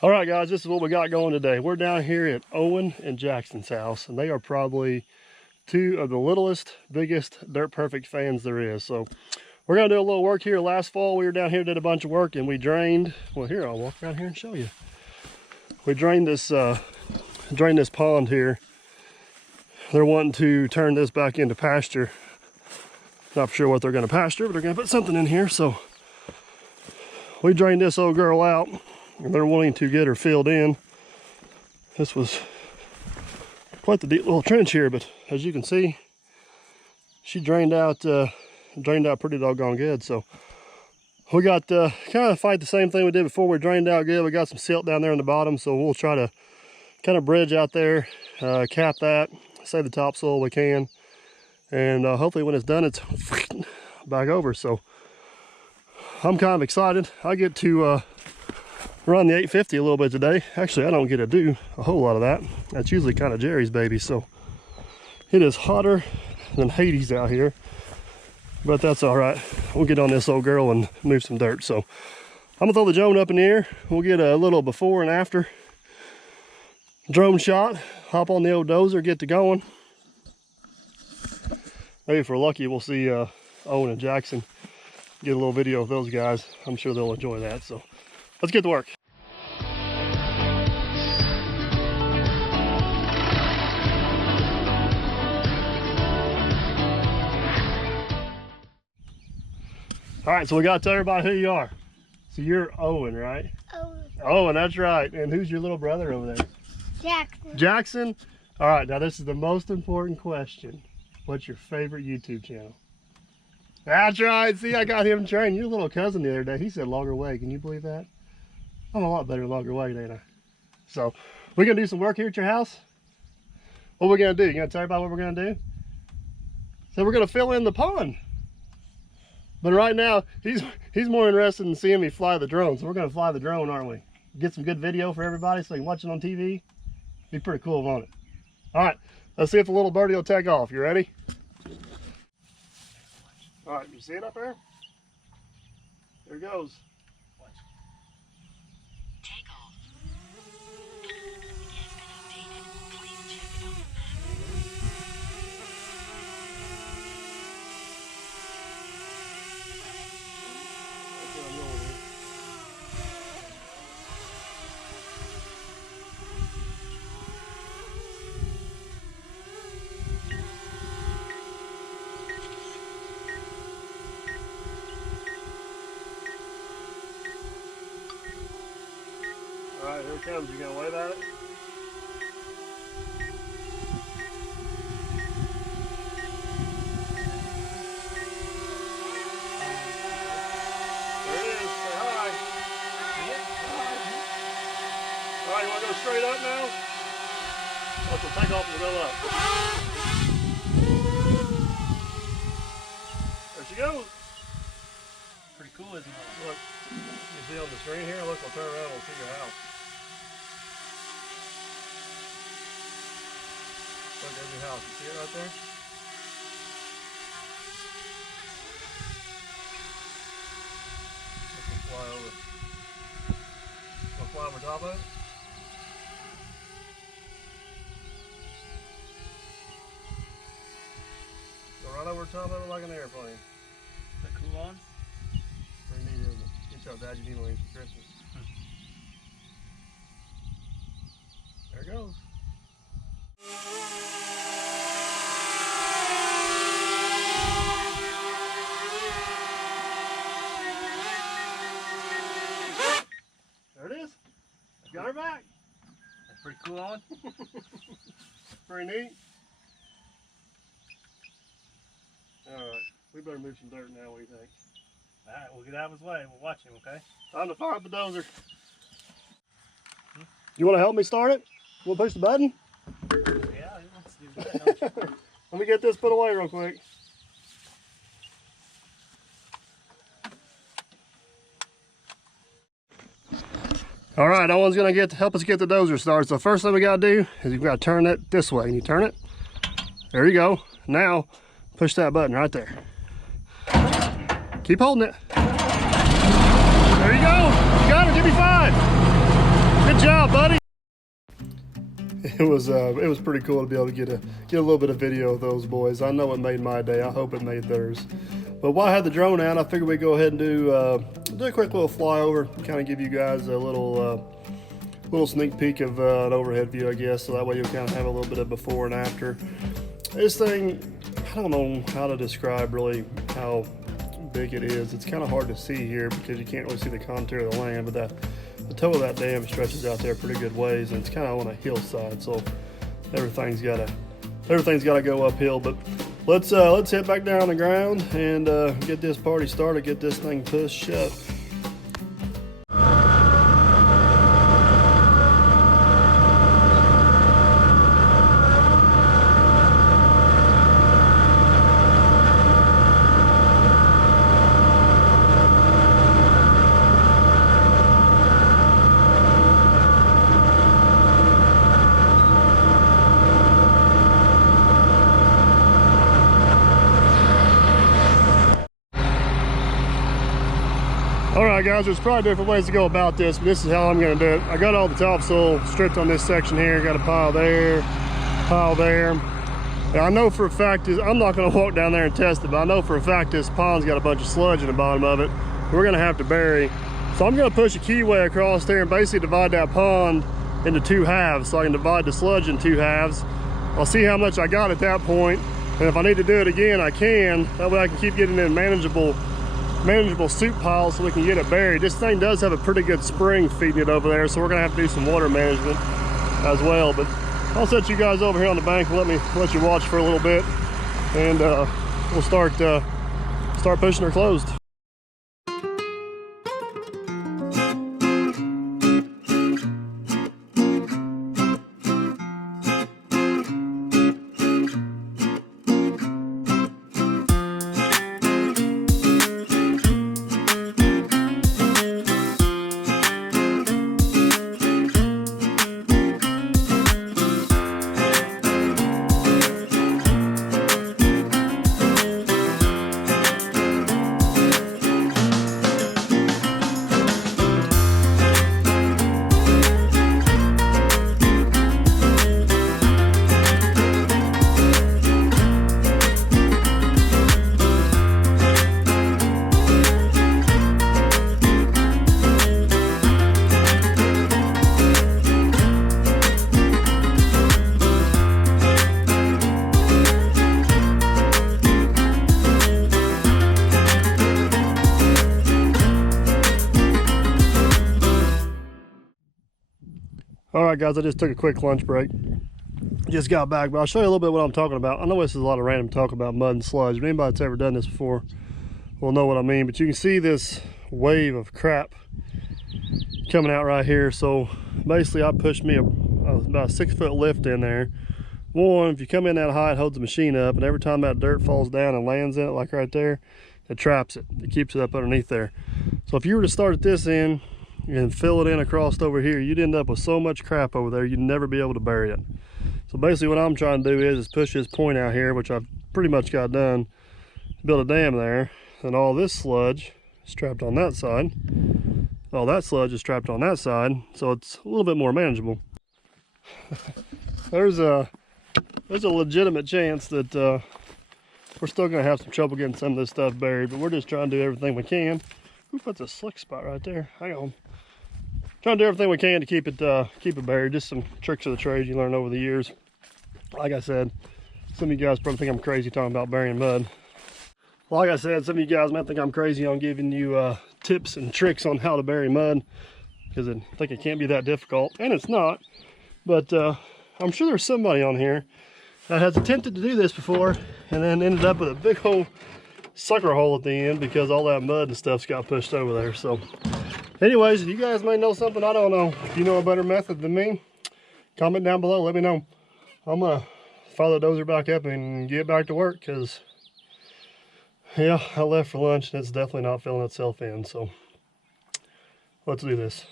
All right, guys, this is what we got going today. We're down here at Owen and Jackson's house, and they are probably two of the littlest, biggest Dirt Perfect fans there is. So we're gonna do a little work here. Last fall, we were down here, did a bunch of work, and we drained, well, here, I'll walk around here and show you. We drained this pond here. They're wanting to turn this back into pasture. Not sure what they're gonna pasture, but they're gonna put something in here. So we drained this old girl out, and they're wanting to get her filled in. This was quite the deep little trench here, but as you can see, she drained out pretty doggone good. So we got kind of fight the same thing we did before. We drained out good. We got some silt down there in the bottom, so we'll try to kind of bridge out there, cap that, save the topsoil we can, and hopefully when it's done, it's back over. So I'm kind of excited. I get to run the 850 a little bit today. Actually, I don't get to do a whole lot of that. That's usually kind of Jerry's baby. So it is hotter than Hades out here, but that's all right. We'll get on this old girl and move some dirt. So I'm gonna throw the drone up in the air. We'll get a little before and after drone shot, hop on the old dozer, get to going. Maybe if we're lucky, we'll see Owen and Jackson, get a little video of those guys. I'm sure they'll enjoy that. So let's get to work. All right, so we got to tell everybody who you are. So you're Owen, right? Owen. Owen, that's right. And who's your little brother over there? Jackson. Jackson? All right, now this is the most important question. What's your favorite YouTube channel? That's right. See, I got him trained. Your little cousin the other day, he said longer way. Can you believe that? I'm a lot better at longer way, ain't I? So we're going to do some work here at your house. What we're going to do? You going to tell everybody what we're going to do? So we're going to fill in the pond. But right now, he's more interested in seeing me fly the drone. So we're going to fly the drone, aren't we? Get some good video for everybody so you can watch it on TV. Be pretty cool, won't it? All right, let's see if the little birdie will take off. You ready? All right, you see it up there? There it goes. Take off. It has been updated. Please check it on the map. All right, here it comes. You gonna wave at it? There it is. Say hi. Hi. All right, you wanna go straight up now? Oh, so take off and we'll go up. There she goes. Pretty cool, isn't it? Look, you see on the screen here? Look, we'll turn around and we'll see your house. Look, there's your house. You see it right there? Let's fly over. Wanna fly over top of it? Go right over top of it like an airplane. Is that cool on? Pretty neat, isn't it? You tell Dad you need one for Christmas. There it goes. There it is. Got her back. That's pretty cool on. Pretty neat. Alright, we better move some dirt now, what do you think? Alright, we'll get out of his way. We'll watch him, okay? Time to fire up the dozer. You want to help me start it? You want to push the button? Yeah, he wants to do that, don't you? Let me get this put away real quick. All right, Owen's gonna help us get the dozer started. So the first thing we gotta do is you've got to turn it this way. And you turn it. There you go. Now push that button right there. Keep holding it. There you go. You got her. Give me 5. Good Good job, buddy. It was pretty cool to be able to get a little bit of video of those boys. I know it made my day. I hope it made theirs. But while I had the drone out, I figured we'd go ahead and do a quick little flyover, kind of give you guys a little sneak peek of an overhead view, I guess, so that way you'll kind of have a little bit of before and after. This thing, I don't know how to describe really how big it is. It's kind of hard to see here because you can't really see the contour of the land, but the toe of that dam stretches out there pretty good ways, and it's kind of on a hillside, so everything's got to go uphill. But let's head back down on the ground and get this party started, get this thing pushed shut. Alright guys, there's probably different ways to go about this, but this is how I'm going to do it. I got all the topsoil stripped on this section here, got a pile there, pile there. And I know for a fact, I'm not going to walk down there and test it, but I know for a fact this pond's got a bunch of sludge in the bottom of it. We're going to have to bury. So I'm going to push a keyway across there and basically divide that pond into 2 halves, so I can divide the sludge in 2 halves. I'll see how much I got at that point, and if I need to do it again, I can. That way I can keep getting in manageable soup piles so we can get it buried. This thing does have a pretty good spring feeding it over there, so we're gonna have to do some water management as well. But I'll set you guys over here on the bank and let you watch for a little bit, and we'll start pushing her closed. All right, guys, I just took a quick lunch break. Just got back, but I'll show you a little bit what I'm talking about. I know this is a lot of random talk about mud and sludge, but anybody that's ever done this before will know what I mean. But you can see this wave of crap coming out right here. So basically, I pushed me about a 6-foot lift in there. One, if you come in that high, it holds the machine up, and every time that dirt falls down and lands in it, like right there, it traps it. It keeps it up underneath there. So if you were to start at this end and fill it in across over here, you'd end up with so much crap over there, you'd never be able to bury it. So basically what I'm trying to do is push this point out here, which I've pretty much got done, build a dam there, and all this sludge is trapped on that side. All that sludge is trapped on that side, so it's a little bit more manageable. There's a legitimate chance that we're still going to have some trouble getting some of this stuff buried, but we're just trying to do everything we can. Who puts a slick spot right there? Hang on. Trying to do everything we can to keep it buried. Just some tricks of the trade you learn over the years. Like I said, some of you guys probably think I'm crazy talking about burying mud. Like I said, some of you guys might think I'm crazy on giving you tips and tricks on how to bury mud, because I think it can't be that difficult, and it's not. But I'm sure there's somebody on here that has attempted to do this before and then ended up with a big old sucker hole at the end because all that mud and stuff's got pushed over there. So anyways, you guys may know something I don't know. If you know a better method than me, comment down below, let me know. I'm gonna fire the dozer back up and get back to work, because yeah, I left for lunch and it's definitely not filling itself in. So let's do this.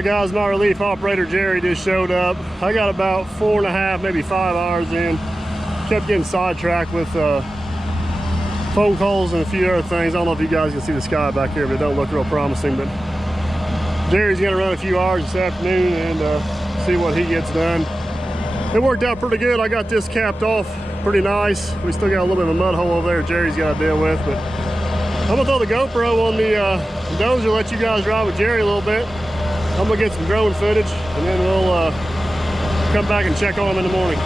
Alright guys, my relief operator Jerry just showed up. I got about 4.5, maybe 5 hours in. Kept getting sidetracked with phone calls and a few other things. I don't know if you guys can see the sky back here, but it don't look real promising. But Jerry's gonna run a few hours this afternoon and see what he gets done. It worked out pretty good. I got this capped off pretty nice. We still got a little bit of a mud hole over there Jerry's got to deal with, but I'm gonna throw the GoPro on the dozer, let you guys ride with Jerry a little bit. I'm gonna get some drone footage and then we'll come back and check on him in the morning.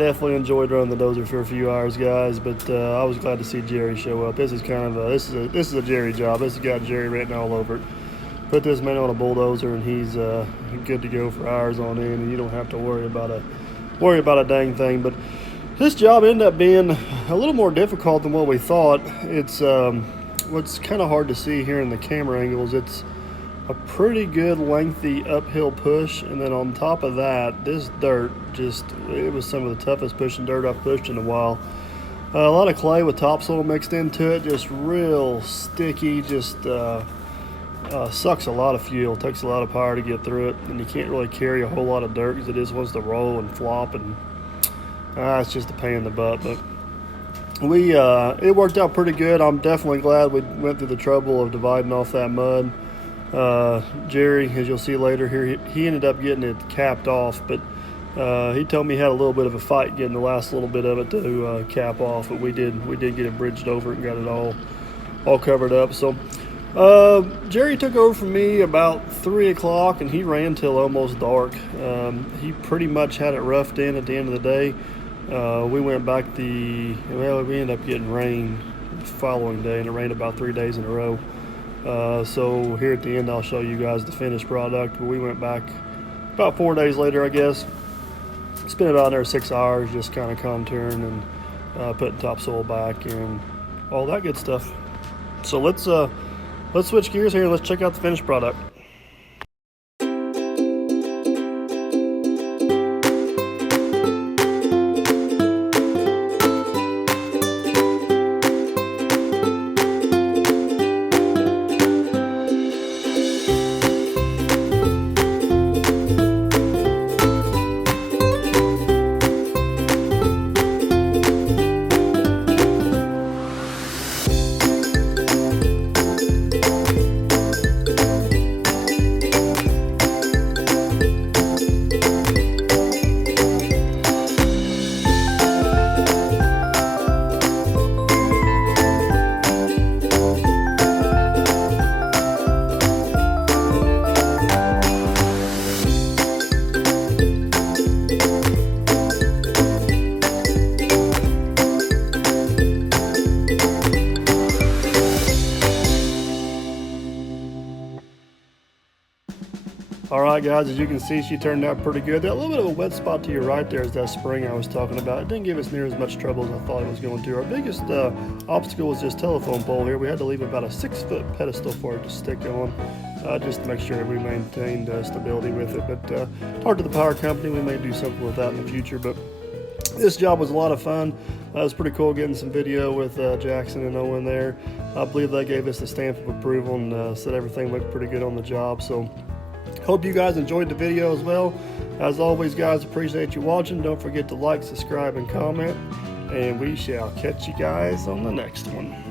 definitely enjoyed running the dozer for a few hours, guys, but I was glad to see Jerry show up. This is kind of this is a Jerry job. This has got Jerry written all over it. Put this man on a bulldozer and he's good to go for hours on end, and you don't have to worry about a dang thing. But this job ended up being a little more difficult than what we thought. It's what's kind of hard to see here in the camera angles. It's a pretty good lengthy uphill push, and then on top of that, this dirt it was some of the toughest pushing dirt I've pushed in a while. A lot of clay with topsoil mixed into it, just real sticky, just sucks a lot of fuel, takes a lot of power to get through it, and you can't really carry a whole lot of dirt because it just wants to roll and flop, and it's just a pain in the butt. But it worked out pretty good. I'm definitely glad we went through the trouble of dividing off that mud. Jerry, as you'll see later here, he ended up getting it capped off, but he told me he had a little bit of a fight getting the last little bit of it to cap off, but we did get it bridged over and got it all covered up. So Jerry took over from me about 3 o'clock, and he ran till almost dark. He pretty much had it roughed in at the end of the day. We went back we ended up getting rain the following day, and it rained about 3 days in a row. So here at the end, I'll show you guys the finished product. But we went back about 4 days later, I guess. Spent about there 6 hours just kind of contouring and putting topsoil back and all that good stuff. So let's switch gears here and let's check out the finished product. Alright guys, as you can see, she turned out pretty good. That little bit of a wet spot to your right there is that spring I was talking about. It didn't give us near as much trouble as I thought it was going to. Our biggest obstacle was this telephone pole here. We had to leave about a 6-foot pedestal for it to stick on, just to make sure we maintained stability with it. But talk to the power company, we may do something with that in the future. But this job was a lot of fun. It was pretty cool getting some video with Jackson and Owen there. I believe they gave us the stamp of approval and said everything looked pretty good on the job. So hope you guys enjoyed the video as well. As always, guys, appreciate you watching. Don't forget to like, subscribe, and comment. And we shall catch you guys on the next one.